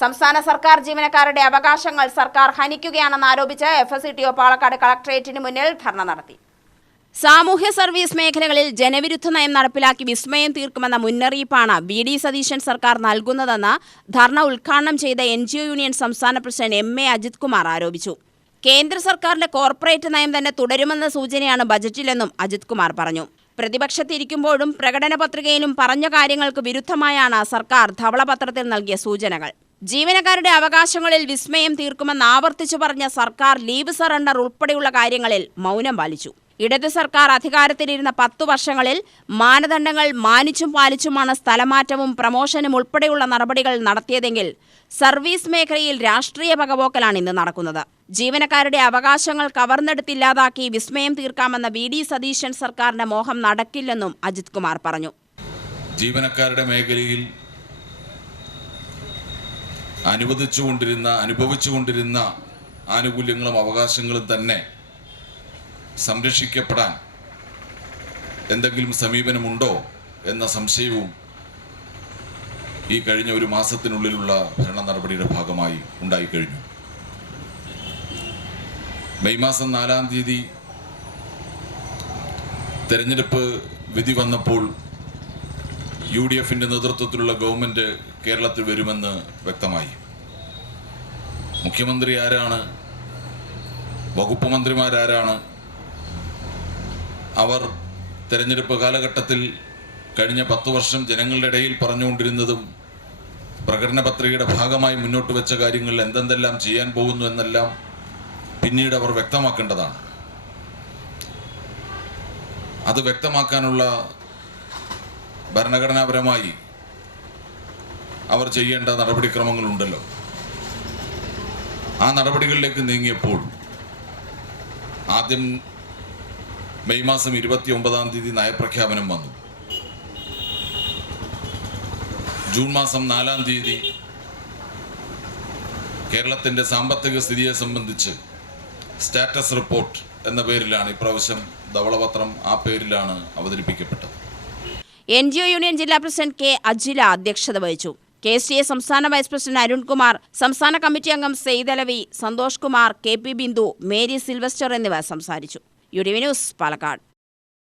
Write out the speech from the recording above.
സംസ്ഥാന സർക്കാർ ജീവനക്കാരുടെ അവകാശങ്ങൾ സർക്കാർ ഹനിക്കുകയാണെന്ന് ആരോപിച്ച് FSCTO പാലക്കാട് കളക്ടറേറ്റിന് മുന്നിൽ ധർണ നടത്തി. സാമൂഹ്യ സർവീസ് മേഖലകളിൽ ജനവിരുദ്ധ നയം നടപ്പിലാക്കി വിസ്മയം തീർക്കുമെന്ന മുന്നറിയിപ്പാണ് VD സതീശൻ സർക്കാർ നൽകുന്നതെന്ന് ധർണ ഉദ്ഘാടനം ചെയ്ത NGO യൂണിയൻ സംസ്ഥാന പ്രസിഡന്റ് MA അജിത് കുമാർ ആരോപിച്ചു. കേന്ദ്ര സർക്കാരിന്റെ കോർപ്പറേറ്റ് നയം തന്നെ തുടരുമെന്ന സൂചനയാണ് ബജറ്റിലെന്നും അജിത് കുമാർ പറഞ്ഞു. പ്രതിപക്ഷത്തിരിക്കുമ്പോഴും പ്രകടന പത്രികയിലും പറഞ്ഞ കാര്യങ്ങൾക്ക് വിരുദ്ധമായാണ് സർക്കാർ ധവളപത്രത്തിൽ നൽകിയ സൂചനകൾ. ജീവനക്കാരുടെ അവകാശങ്ങളിൽ വിസ്മയം തീർക്കുമെന്ന് ആവർത്തിച്ചു പറഞ്ഞ സർക്കാർ ലീവ് സറണ്ടർ ഉൾപ്പെടെയുള്ള കാര്യങ്ങളിൽ മൗനം പാലിച്ചു. ഇടത് സർക്കാർ അധികാരത്തിലിരുന്ന 10 വർഷങ്ങളിൽ മാനദണ്ഡങ്ങൾ മാനിച്ചും പാലിച്ചുമാണ് സ്ഥലമാറ്റവും പ്രമോഷനും ഉൾപ്പെടെയുള്ള നടപടികൾ നടത്തിയതെങ്കിൽ സർവീസ് മേഖലയിൽ രാഷ്ട്രീയ പകപോക്കലാണ് ഇന്ന് നടക്കുന്നത്. ജീവനക്കാരുടെ അവകാശങ്ങൾ കവർന്നെടുത്തില്ലാതാക്കി വിസ്മയം തീർക്കാമെന്ന VD സതീശൻ സർക്കാരിന്റെ മോഹം നടക്കില്ലെന്നും അജിത് കുമാർ പറഞ്ഞു. ജീവനക്കാരുടെ മേഖലയിൽ അനുഭവിച്ചുകൊണ്ടിരുന്ന ആനുകൂല്യങ്ങളും അവകാശങ്ങളും തന്നെ സംരക്ഷിക്കപ്പെടാൻ എന്തെങ്കിലും സമീപനമുണ്ടോ എന്ന സംശയവും ഈ കഴിഞ്ഞ ഒരു മാസത്തിനുള്ളിലുള്ള ഭരണ നടപടിയുടെ ഭാഗമായി ഉണ്ടായിക്കഴിഞ്ഞു. മെയ് മാസം 4-ാം തീയതി തെരഞ്ഞെടുപ്പ് വിധി വന്നപ്പോൾ UDFന്റെ നേതൃത്വത്തിലുള്ള ഗവൺമെന്റ് കേരളത്തിൽ വരുമെന്ന് വ്യക്തമായി. മുഖ്യമന്ത്രി ആരാണ്, വകുപ്പ് മന്ത്രിമാരാരാണ്, അവർ തെരഞ്ഞെടുപ്പ് കാലഘട്ടത്തിൽ കഴിഞ്ഞ 10 വർഷം ജനങ്ങളുടെ ഇടയിൽ പറഞ്ഞുകൊണ്ടിരുന്നതും പ്രകടന പത്രികയുടെ ഭാഗമായി മുന്നോട്ട് വെച്ച കാര്യങ്ങൾ എന്തെല്ലാം ചെയ്യാൻ പോകുന്നു എന്നെല്ലാം പിന്നീട് അവർ വ്യക്തമാക്കേണ്ടതാണ്. അത് വ്യക്തമാക്കാനുള്ള ഭരണഘടനാപരമായി അവർ ചെയ്യേണ്ട നടപടിക്രമങ്ങളുണ്ടല്ലോ. ആ നടപടികളിലേക്ക് നീങ്ങിയപ്പോൾ ആദ്യം മെയ് മാസം 29-ാം തീയതി നയപ്രഖ്യാപനം വന്നു. ജൂൺ മാസം 4-ാം തീയതി കേരളത്തിന്റെ സാമ്പത്തിക സ്ഥിതിയെ സംബന്ധിച്ച് സ്റ്റാറ്റസ് റിപ്പോർട്ട് എന്ന പേരിലാണ് ഇപ്രാവശ്യം ധവളപത്രം ആ പേരിലാണ് അവതരിപ്പിക്കപ്പെട്ടത്. NGO യൂണിയൻ ജില്ലാ പ്രസിഡന്റ് K അജില അധ്യക്ഷത വഹിച്ചു. KSTA സംസ്ഥാന വൈസ് പ്രസിഡന്റ് അരുൺകുമാർ, സംസ്ഥാന കമ്മിറ്റി അംഗം Saithalavi, Santhosh Kumar, KP Bindu, Mary Sylvester എന്നിവർ സംസാരിച്ചു. UDV news, Palakkad.